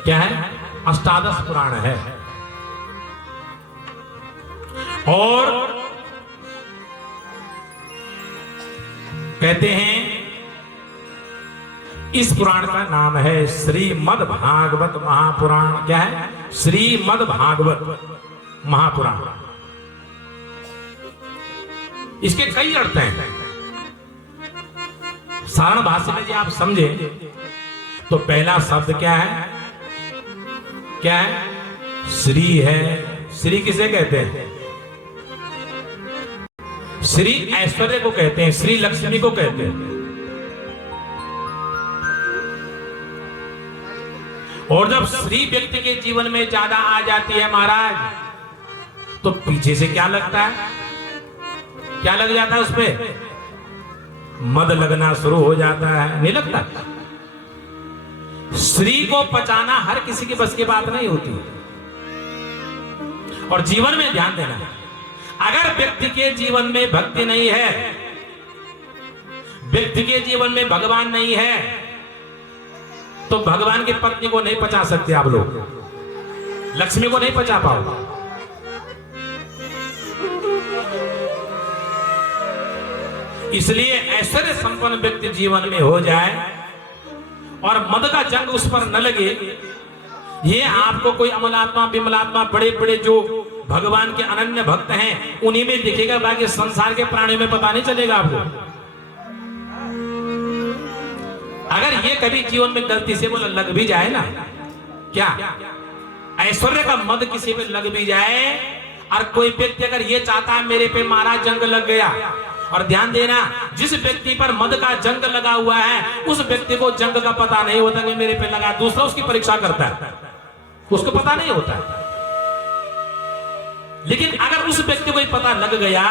क्या है? अष्टादश पुराण है। और कहते हैं इस पुराण का नाम है श्रीमद् भागवत महापुराण। क्या है? श्रीमद् भागवत महापुराण। इसके कई अर्थ हैं। सारण भाषा में जी आप समझे तो पहला शब्द क्या है? क्या है? श्री है। श्री किसे कहते हैं? श्री ऐश्वर्य को कहते हैं, श्री लक्ष्मी को कहते हैं। और जब श्री व्यक्ति के जीवन में ज्यादा आ जाती है महाराज, तो पीछे से क्या लगता है? क्या लग जाता है? उस पे मद लगना शुरू हो जाता है। नहीं लगता? श्री को पचाना हर किसी की बस की बात नहीं होती। और जीवन में ध्यान देना, अगर व्यक्ति के जीवन में भक्ति नहीं है, व्यक्ति के जीवन में भगवान नहीं है, तो भगवान की पत्नी को नहीं पचा सकते आप लोग, लक्ष्मी को नहीं पचा पाओ। इसलिए ऐश्वर्य संपन्न व्यक्ति जीवन में हो जाए और मद का जंग उस पर न लगे। ये आपको कोई अमलात्मा विमलात्मा बड़े बड़े जो भगवान के अनन्य भक्त हैं उन्हीं में दिखेगा, बाकी संसार के प्राणियों में पता नहीं चलेगा आपको। अगर ये कभी जीवन में गलती से वो लग भी जाए ना, क्या ऐश्वर्य का मद किसी पे लग भी जाए, और कोई व्यक्ति अगर ये चाहता है मेरे पे महाराज जंग लग गया, और ध्यान देना जिस व्यक्ति पर मद का जंग लगा हुआ है उस व्यक्ति को जंग का पता नहीं होता कि मेरे पे लगा, दूसरा उसकी परीक्षा करता है, उसको पता नहीं होता है। लेकिन अगर उस व्यक्ति को पता लग गया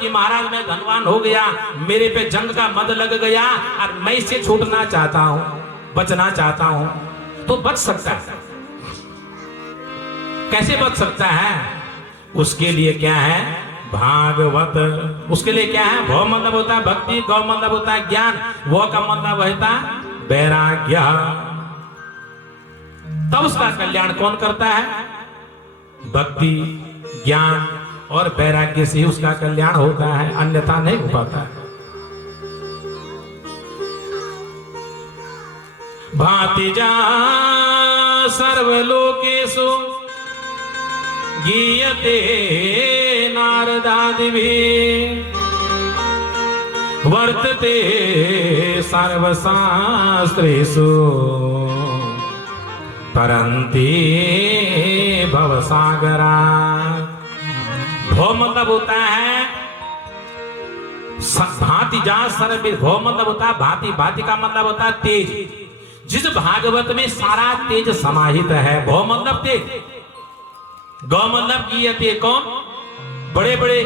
कि महाराज मैं धनवान हो गया, मेरे पे जंग का मद लग गया और मैं इससे छूटना चाहता हूं, बचना चाहता हूं, तो बच सकता है। कैसे बच सकता है? उसके लिए क्या है? भागवत। उसके लिए क्या है? भव मतलब होता है भक्ति, गौ मतलब होता है ज्ञान, वो का मतलब होता है वैराग्य। तब उसका कल्याण कौन करता है? भक्ति, ज्ञान और वैराग्य से ही उसका कल्याण होता है, अन्यथा नहीं हो पाता है। भाति जा सर्वलोकेषु गीयते नारदादिभिः वर्तते सर्वशास्त्रेषु तरन्ति भवसागरा। भव मतलब होता है भांति जा सर्व। भव मतलब होता है भांति, भांति का मतलब होता है तेज। जिस भागवत में सारा तेज समाहित है, भव मतलब तेज, गौ मतलब गीयते। कौन? बड़े बड़े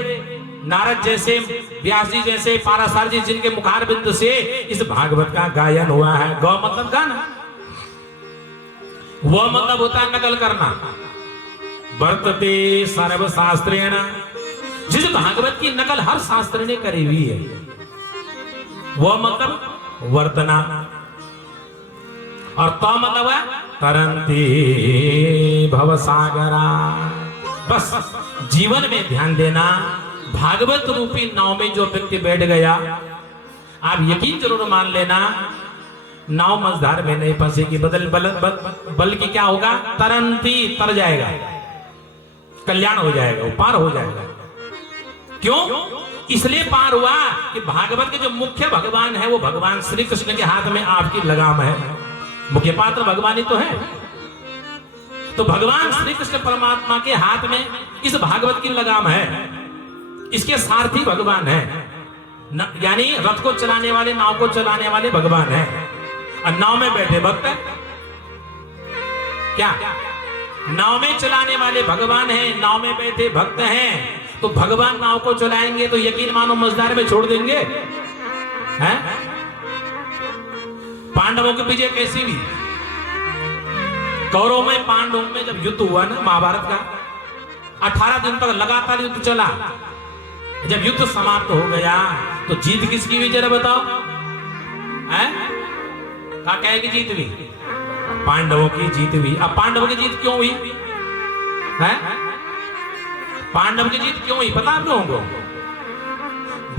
नारद जैसे, व्यास जी जैसे, पाराशर जी जिनके मुखार बिंदु से इस भागवत का गायन हुआ है। गौ मतलब गाना, वो मतलब होता है नकल करना। वर्तते सर्वशास्त्रेण, जिस भागवत की नकल हर शास्त्र ने करी हुई है, वो मतलब वर्तना। और तो मतलब है तरंती भवसागरा। बस जीवन में ध्यान देना, भागवत रूपी नाव में जो व्यक्ति बैठ गया, आप यकीन जरूर मान लेना, नाव मझधार में नहीं फंसेगी, बल्कि क्या होगा? तरंती, तर जाएगा, कल्याण हो जाएगा, वो पार हो जाएगा। क्यों? इसलिए पार हुआ कि भागवत के जो मुख्य भगवान है वो भगवान श्री कृष्ण के हाथ में आपकी लगाम है। मुख्य पात्र भगवान ही तो है। तो भगवान श्री कृष्ण परमात्मा के हाथ में इस भागवत की लगाम है। इसके सारथी भगवान है, यानी रथ को चलाने वाले, नाव को चलाने वाले भगवान है, और नाव में बैठे भक्त है। क्या? नाव में चलाने वाले भगवान हैं, नाव में बैठे भक्त हैं। तो भगवान नाव को चलाएंगे तो यकीन मानो मझधार में छोड़ देंगे? हैं? पांडवों की विजय कैसी हुई? कौरवों में पांडवों में जब युद्ध हुआ ना महाभारत का, 18 दिन तक लगातार युद्ध चला। जब युद्ध समाप्त हो गया तो जीत किसकी हुई जरा बताओ? हैं? कहा कहे कि जीत हुई? पांडवों की जीत हुई। अब पांडवों की जीत क्यों हुई है? पांडव की जीत क्यों हुई पता आप लोगों को?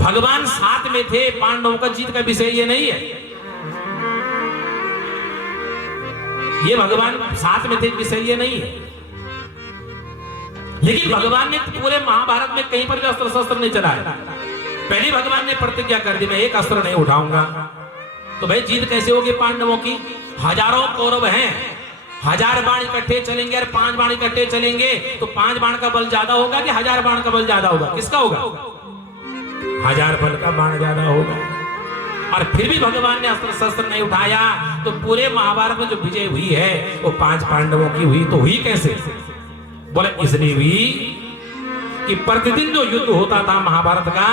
भगवान साथ में थे, पांडवों का जीत का विषय ये नहीं है। ये भगवान साथ में थे विषय ये नहीं है। लेकिन भगवान ने पूरे महाभारत में कहीं पर भी अस्त्र शस्त्र नहीं चलाया। पहले भगवान ने प्रतिज्ञा कर दी मैं एक अस्त्र नहीं उठाऊंगा। तो भाई जीत कैसे होगी पांडवों की? हजारों कौरव हैं, 1000 बाण इकट्ठे चलेंगे और 5 बाण इकट्ठे चलेंगे तो 5 बाण का बल ज्यादा होगा कि 1000 बाण का बल ज्यादा होगा? किसका होगा? 1000 बल का बाण ज्यादा होगा। और फिर भी भगवान ने अस्त्र शस्त्र नहीं उठाया तो पूरे महाभारत में जो विजय हुई है वो 5 पांडवों की हुई। तो हुई कैसे? बोले इसलिए हुई कि प्रतिदिन जो युद्ध होता था महाभारत का,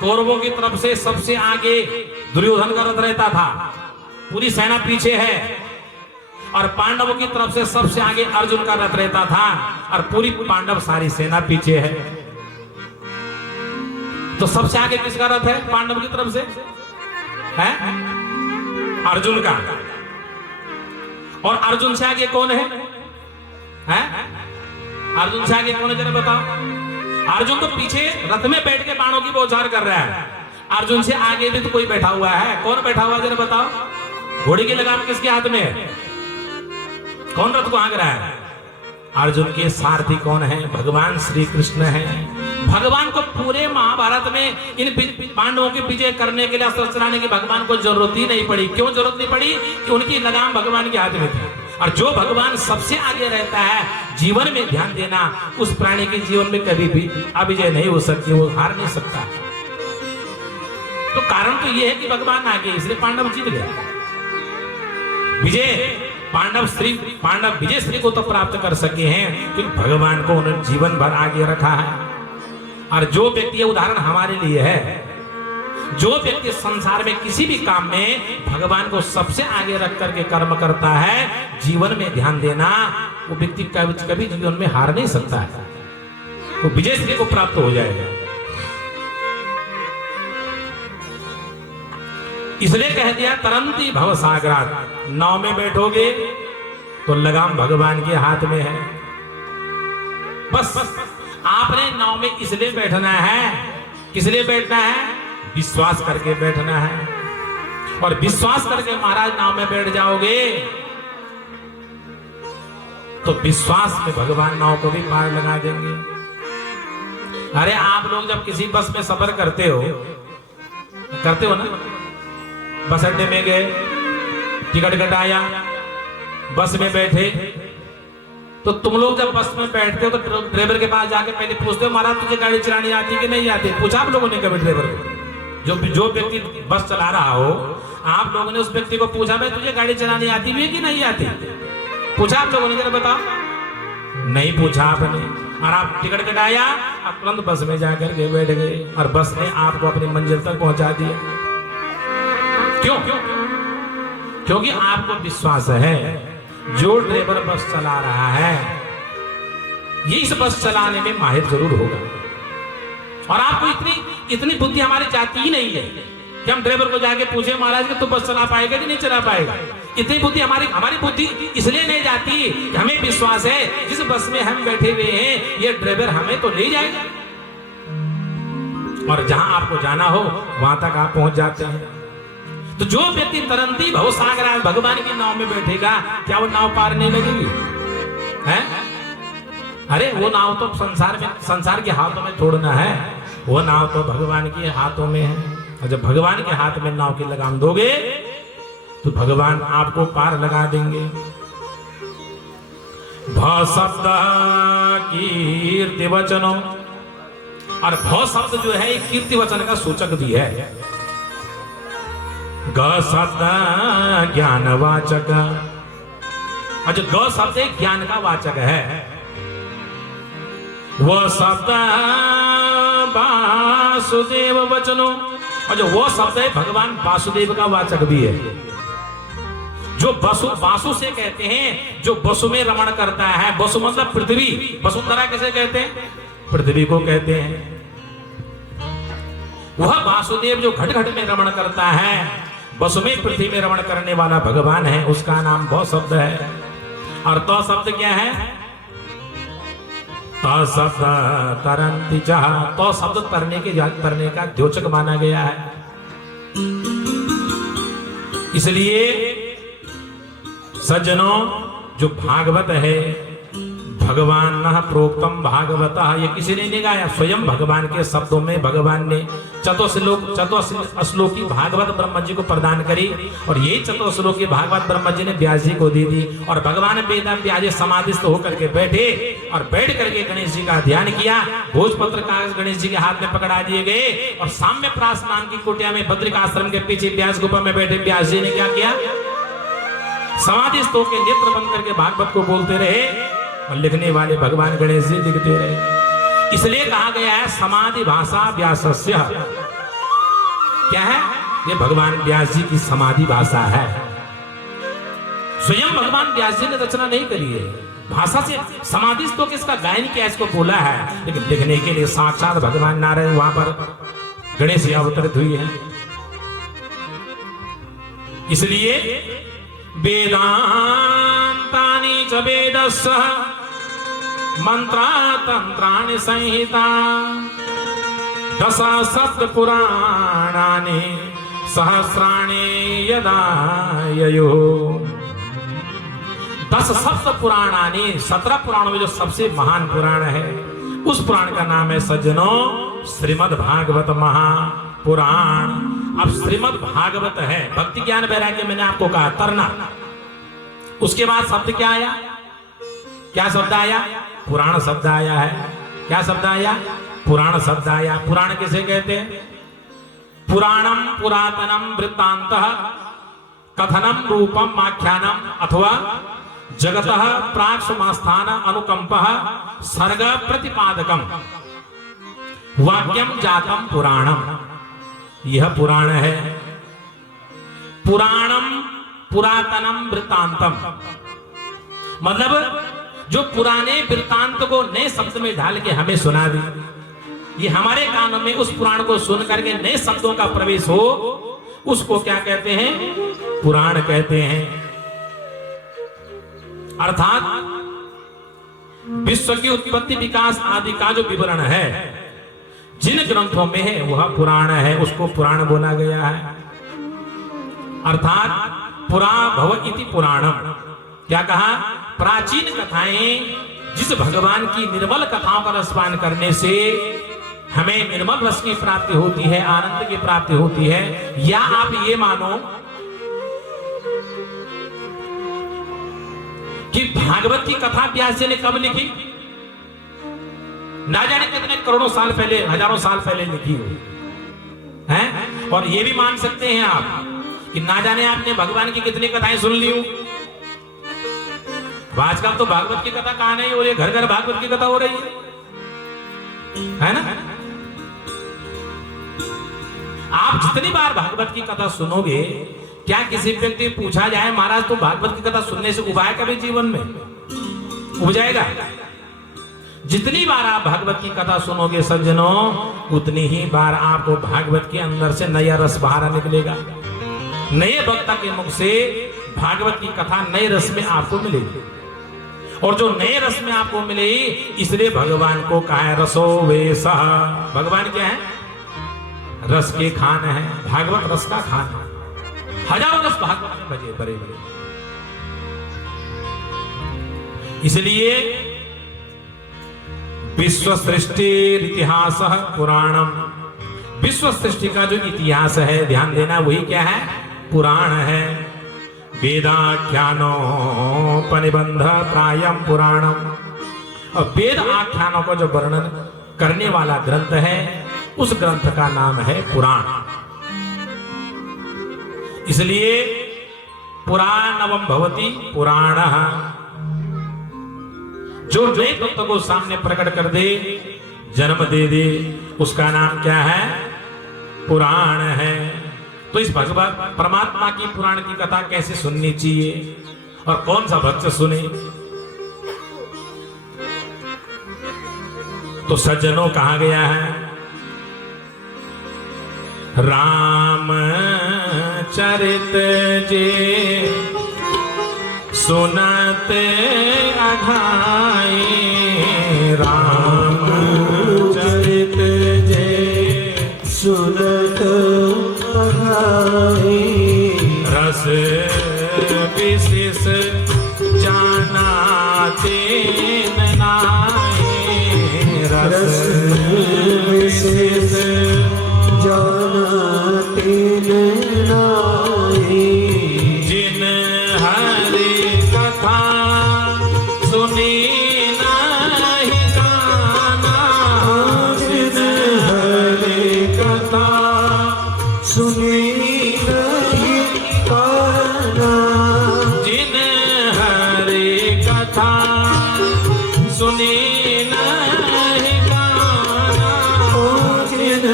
कौरवों की तरफ से सबसे आगे दुर्योधन का रथ रहता था, पूरी सेना पीछे है, और पांडवों की तरफ से सबसे आगे अर्जुन का रथ रहता था और पूरी पांडव सारी सेना पीछे है। तो सबसे आगे किसका रथ है पांडव की तरफ से? है अर्जुन का। और अर्जुन से आगे कौन है? अर्जुन से आगे कौन है जरा बताओ? अर्जुन तो पीछे रथ में बैठ के बाणों की बौछार कर रहा है। अर्जुन से आगे भी तो कोई बैठा हुआ है। कौन बैठा हुआ जरा बताओ? घोड़ी की लगाम किसके हाथ में है? कौन रथ को हाँक रहा है? अर्जुन के सारथी कौन है? भगवान श्री कृष्ण है। भगवान को पूरे महाभारत में इन पांडवों के विजय करने के लिए अस्त्र चलाने की भगवान को जरूरत ही नहीं पड़ी। क्यों जरूरत नहीं पड़ी? कि उनकी लगाम भगवान के हाथ में थी। और जो भगवान सबसे आगे रहता है, जीवन में ध्यान देना, उस प्राणी के जीवन में कभी भी अविजय नहीं हो सकती, वो हार नहीं सकता। तो कारण तो ये है कि भगवान आगे, इसलिए पांडव जीत गए। विजय पांडव विजय श्री को तो प्राप्त कर सके हैं क्योंकि भगवान को उन्होंने जीवन भर आगे रखा है। और जो व्यक्ति उदाहरण हमारे लिए है, जो व्यक्ति संसार में किसी भी काम में भगवान को सबसे आगे रख करके कर्म करता है, जीवन में ध्यान देना, वो व्यक्ति कभी जीवन में हार नहीं सकता है, वो विजय श्री को प्राप्त हो जाएगा। इसलिए कह दिया तरंती भव सागरात, नाव में बैठोगे तो लगाम भगवान के हाथ में है। बस आपने नाव में इसलिए बैठना है, किसलिए बैठना है? विश्वास करके बैठना है। और विश्वास करके महाराज नाव में बैठ जाओगे तो विश्वास में भगवान नाव को भी पार लगा देंगे। अरे आप लोग जब किसी बस में सफर करते हो ना, बस अड्डे में गए, टिकट कटाया, बस में बैठे, तो तुम लोग जब बस में बैठते हो तो ड्राइवर के पास जाके पहले पूछते हो महाराज तुझे गाड़ी चलानी आती कि नहीं आती? पूछा आप लोगों ने कभी ड्राइवर को? जो व्यक्ति बस चला रहा हो, आप लोगों ने उस व्यक्ति को पूछा भाई तुझे गाड़ी चलानी आती भी है कि नहीं आती? पूछा आप लोगों ने? जरा बताओ। नहीं पूछा आपने। और आप टिकट कटाया, आप तुरंत बस में जाकर के बैठ गए और बस ने आपको अपनी मंजिल तक पहुंचा दिया। क्यों? क्योंकि आपको विश्वास है जो ड्राइवर बस चला रहा है ये इस बस चलाने में माहिर जरूर होगा। और आपको इतनी बुद्धि हमारी जाती ही नहीं है कि हम ड्राइवर को जाके पूछे महाराज कि तू बस चला पाएगा कि नहीं चला पाएगा। इतनी बुद्धि हमारी बुद्धि इसलिए नहीं जाती कि हमें विश्वास है जिस बस में हम बैठे हुए हैं ये ड्राइवर हमें तो ले जाएगा और जहां आपको जाना हो वहां तक आप पहुंच जाते हैं। तो जो व्यक्ति तरंती भव सागर भगवान की नाव में बैठेगा, क्या वो नाव पार नहीं लगेगी? है? अरे वो नाव तो संसार के हाथों में छोड़ना है, वो नाव तो भगवान के हाथों में है। और जब भगवान के हाथ में नाव की लगाम दोगे तो भगवान आपको पार लगा देंगे। भ शब्द कीर्ति वचनों, और भ शब्द जो है कीर्ति वचन का सूचक भी है। ग शब्द ज्ञान वाचक, और जो ग शब्द ज्ञान का वाचक है, वह शब्द वासुदेव वचनों, और जो वो शब्द है भगवान वासुदेव का वाचक भी है। जो वासु से कहते हैं जो वसु में रमण करता है, वसु मतलब पृथ्वी, वसुंधरा कैसे कहते हैं? पृथ्वी को कहते हैं। वह वासुदेव जो घट घट में रमण करता है, बस में पृथ्वी में रमण करने वाला भगवान है, उसका नाम बहु शब्द है। और तो शब्द क्या है? तो शब्द तरंति चाह, तो शब्द तरने का द्योतक माना गया है। इसलिए सज्जनों, जो भागवत है, भगवान न प्रोक्तम भागवत, ये किसी ने नहीं गाया, स्वयं भगवान के शब्दों में भगवान ने चतुश्लोकी भागवत ब्रह्म जी को प्रदान करी। और ये चतुश्लोकी भागवत ब्रह्म जी ने व्यास जी को दे दी। और भगवान वेदा व्याज समाधिस्थ होकर के बैठे और बैठ करके गणेश जी का ध्यान किया। भोजपत्र कागज गणेश जी के हाथ में पकड़ा दिए गए और साम्य प्रास नाम की कुटिया में बद्रिकाश्रम के पीछे व्यास गुफा में बैठे व्यास जी ने क्या किया? समाधिस्थ होकर नेत्र बंद करके भागवत को बोलते रहे और लिखने वाले भगवान गणेश जी लिखते रहे। इसलिए कहा गया है समाधि भाषा व्यासस्य। क्या है? ये भगवान व्यास जी की समाधि भाषा है। स्वयं भगवान व्यास जी ने रचना नहीं करी है, भाषा से समाधि तो किसका गायन किया, इसको बोला है। लेकिन लिखने के लिए साक्षात भगवान नारायण वहां पर गणेश जी अवतरित हुई है। इसलिए वेदांतानि च वेदस्य मंत्रा तंत्राणि संहिता दश सप्त पुराणानि सहस्राणि यदा ययो। 10 सप्त पुराणानि, 17 पुराणों में जो सबसे महान पुराण है, उस पुराण का नाम है सज्जनों श्रीमद् भागवत महापुराण। अब श्रीमद् भागवत है, भक्ति ज्ञान वैराग्य मैंने आपको कहा तरना। उसके बाद शब्द क्या आया? क्या शब्द आया? पुराण शब्द आया है। क्या शब्द आया? पुराण शब्द आया। पुराण किसे कहते हैं? पुराणम पुरातनम वृत्तांतः कथनम रूपम आख्यानम अथवा जगतः प्राक्ष्मास्थान अनुकंपः सर्ग प्रतिपादकम वाक्यम जातम पुराणम। यह पुराण है। पुराणम पुरातनम वृत्तांतम, मतलब जो पुराने वृत्तांत को नए शब्द में ढाल के हमें सुना दी। ये हमारे कानों में उस पुराण को सुन करके नए शब्दों का प्रवेश हो, उसको क्या कहते हैं? पुराण कहते हैं। अर्थात विश्व की उत्पत्ति विकास आदि का जो विवरण है, जिन ग्रंथों में है वह पुराण है, उसको पुराण बोला गया है। अर्थात पुरा भव इति पुराणम। क्या कहा? प्राचीन कथाएं, जिस भगवान की निर्मल कथाओं का रसपान करने से हमें निर्मल रस की प्राप्ति होती है, आनंद की प्राप्ति होती है। या आप ये मानो कि भागवत की कथा व्यास जी ने कब लिखी? ना जाने कितने करोड़ों साल पहले, हजारों साल पहले लिखी हो हैं। और ये भी मान सकते हैं आप कि ना जाने आपने भगवान की कितनी कथाएं सुन ली हो। आजकल तो भागवत की कथा कहां नहीं हो रही, घर घर भागवत की कथा हो रही है ना? आप जितनी बार भागवत की कथा सुनोगे, क्या किसी व्यक्ति पूछा जाए महाराज तो भागवत की कथा सुनने से उबाया कभी जीवन में? उब जाएगा। जितनी बार आप भागवत की कथा सुनोगे सज्जनों, उतनी ही बार आपको भागवत के अंदर से नया रस बाहर निकलेगा। नए वक्ता के मुख से भागवत की कथा नए रस में आपको मिलेगी। और जो नए रस में आपको मिले, इसलिए भगवान को कहा है रसो वेसा। भगवान क्या है? रस के खान है। भागवत रस का खान है। हजारों रस भागवत में भजे बड़े बड़े। इसलिए विश्व सृष्टि इतिहास पुराणम। विश्व सृष्टि का जो इतिहास है, ध्यान देना, वही क्या है? पुराण है। वेदाख्यानोपनिबंध प्रायम पुराणम। और वेद आख्यानों को जो वर्णन करने वाला ग्रंथ है, उस ग्रंथ का नाम है पुराण। इसलिए पुराणवम भवति पुराणः। जो नए तत्व को सामने प्रकट कर दे, जन्म दे दे, उसका नाम क्या है? पुराण है। तो इस भगवान परमात्मा की पुराण की कथा कैसे सुननी चाहिए और कौन सा भक्त सुने? तो सज्जनों कहा गया है राम चरित जे सुनत अघाई, राम चरित जे सुनत अघाई, रस विशेष जाना तेन नाई, रस विशेष जाना तेन नाई, जिन हरि कथा सुनी नहीं गाना, जिन हरि कथा सुनी नहीं गाना, जिन हरि कथा सुनी नहीं गाना, जिन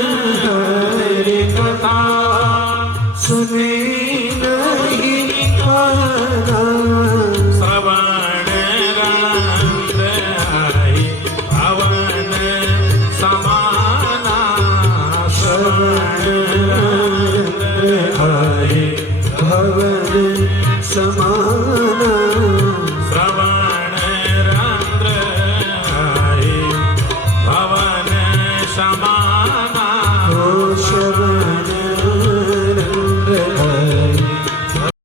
हरि कथा सुनी नहीं गाना, श्रवण रंध्र आई भवन समाना, श्रवण रंध्र आई भवन समाना, श्रवण रंध्र आई भवन समाना, ओ श्रवण रंध्र आई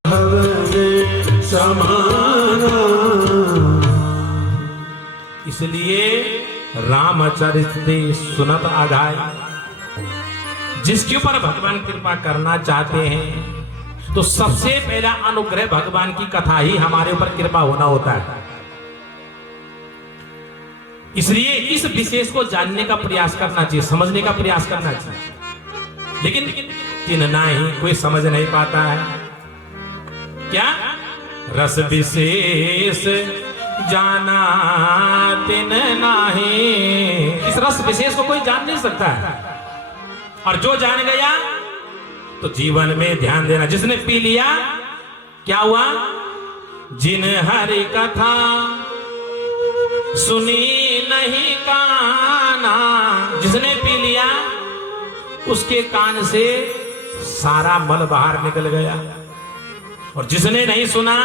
भवन समाना। इसलिए रामचरित सुनत आघाई, जिसके ऊपर भगवान कृपा करना चाहते हैं तो सबसे पहला अनुग्रह भगवान की कथा ही हमारे ऊपर कृपा होना होता है। इसलिए इस विशेष को जानने का प्रयास करना चाहिए, समझने का प्रयास करना चाहिए, लेकिन चिन्हना ही कोई समझ नहीं पाता है। क्या रस विशेष जाना तिन नाही, इस रस विशेष को कोई जान नहीं सकता है, और जो जान गया तो जीवन में ध्यान देना। जिसने पी लिया क्या हुआ? जिन हरि कथा सुनी नहीं काना, जिसने पी लिया उसके कान से सारा मल बाहर निकल गया, और जिसने नहीं सुना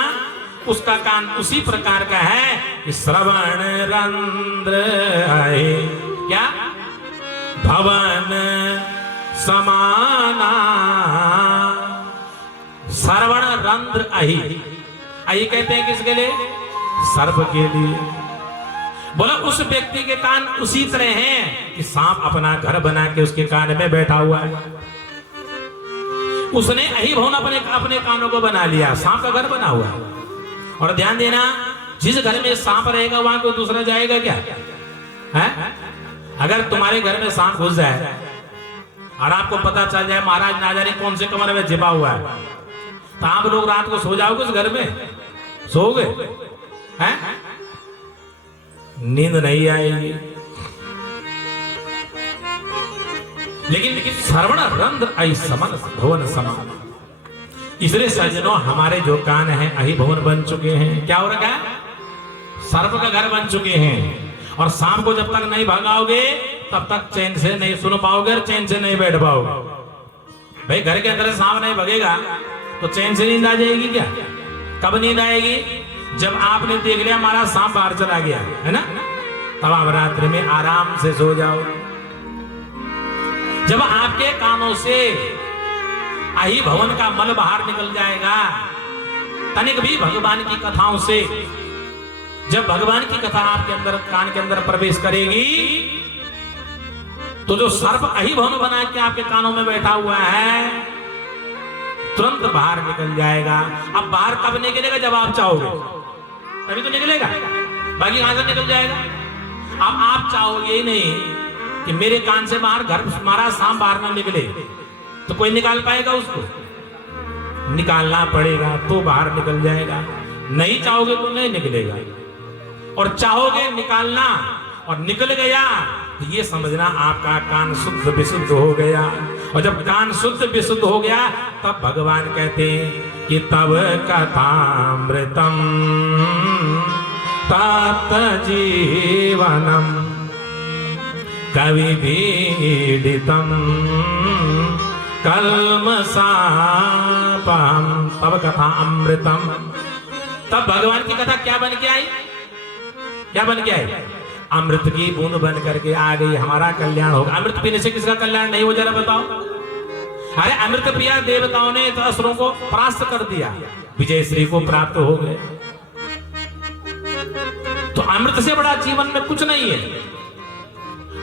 उसका कान उसी प्रकार का है कि श्रवण रंध्र आए क्या भवन समाना, श्रवण रंध्र अहि, अहि कहते हैं किसके लिए? सर्प के लिए। बोला उस व्यक्ति के कान उसी तरह हैं कि सांप अपना घर बना के उसके कान में बैठा हुआ है। उसने अहि भवन अपने कानों को बना लिया, सांप का घर बना हुआ है। और ध्यान देना, जिस घर में सांप रहेगा वहां कोई दूसरा जाएगा क्या है? अगर तुम्हारे घर में सांप घुस जाए और आपको पता चल जाए महाराज ना जाने कौन से कमरे में छिपा हुआ है, तो आप लोग रात को सो जाओगे उस घर में? सोओगे? हैं? नींद नहीं आएगी। लेकिन श्रवण रंध्र अहि समन भवन समान, इसलिए सज्जनों हमारे जो कान हैं अहि भवन बन चुके हैं। क्या हो रखा है? सर्प का घर बन चुके हैं। और सांप को जब तक नहीं भगाओगे तब तक चैन से नहीं सुन पाओगे और चैन से नहीं बैठ पाओगे। भाई घर के अंदर सांप नहीं भगेगा तो चैन से नींद आ जाएगी क्या? कब नींद आएगी? जब आपने देख लिया हमारा सांप बाहर चला गया है ना, तब आप रात्रि में आराम से सो जाओ। जब आपके कानों से अहि भवन का मल बाहर निकल जाएगा, तनिक भी भगवान की कथाओं से, जब भगवान की कथा आपके अंदर कान के अंदर प्रवेश करेगी तो जो सर्प अहि भवन बना के आपके कानों में बैठा हुआ है तुरंत बाहर निकल जाएगा। अब बाहर कब निकलेगा? जब आप चाहोगे तभी तो निकलेगा, बाकी कहां से निकल जाएगा? अब आप चाहोगे ही नहीं कि मेरे कान से बाहर घर हमारा सांप बाहर ना निकले, तो कोई निकाल पाएगा उसको? निकालना पड़ेगा तो बाहर निकल जाएगा। नहीं चाहोगे तो नहीं निकलेगा, और चाहोगे निकालना और निकल गया तो ये समझना आपका कान शुद्ध विशुद्ध हो गया। और जब कान शुद्ध विशुद्ध हो गया तब भगवान कहते हैं कि तब कथामृतम तात जीवनम कवि भीडितम कल्मषापहं तब कथा अमृतम। तब भगवान की कथा क्या बन के आई? क्या बन के आई? अमृत की बूंद बन करके आ गई, हमारा कल्याण होगा। अमृत पीने से किसका कल्याण नहीं हो, जरा बताओ। अरे अमृत पिया देवताओं ने तो असुरों को परास्त कर दिया, विजय श्री को प्राप्त हो गए। तो अमृत से बड़ा जीवन में कुछ नहीं है,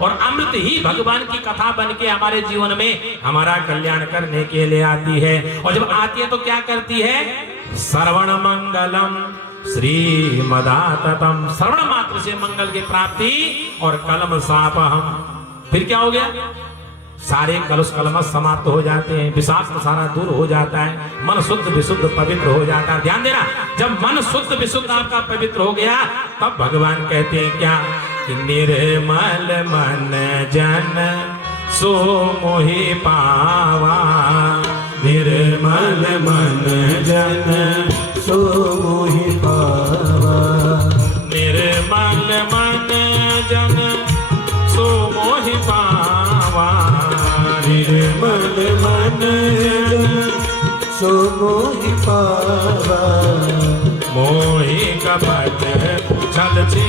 और अमृत ही भगवान की कथा बन के हमारे जीवन में हमारा कल्याण करने के लिए आती है। और जब आती है तो क्या करती है? श्रवण मंगलम श्रीमदाततम, श्रवण मात्र से मंगल की प्राप्ति। और कलमषापहम, फिर क्या हो गया? सारे कलुष कलमश समाप्त हो जाते हैं, विषाक्त सारा दूर हो जाता है, मन शुद्ध विशुद्ध पवित्र हो जाता है। ध्यान देना, जब मन शुद्ध विशुद्ध आपका पवित्र हो गया, तब भगवान कहते हैं क्या कि निर्मल मन जन सो मोहि पावा। निर्मल मन जन सो मोहि पावा। निर्मल मन जन सो मोहि पावा। निर्मल मन जन सो मोहि पावा। मोहि कपट छल छे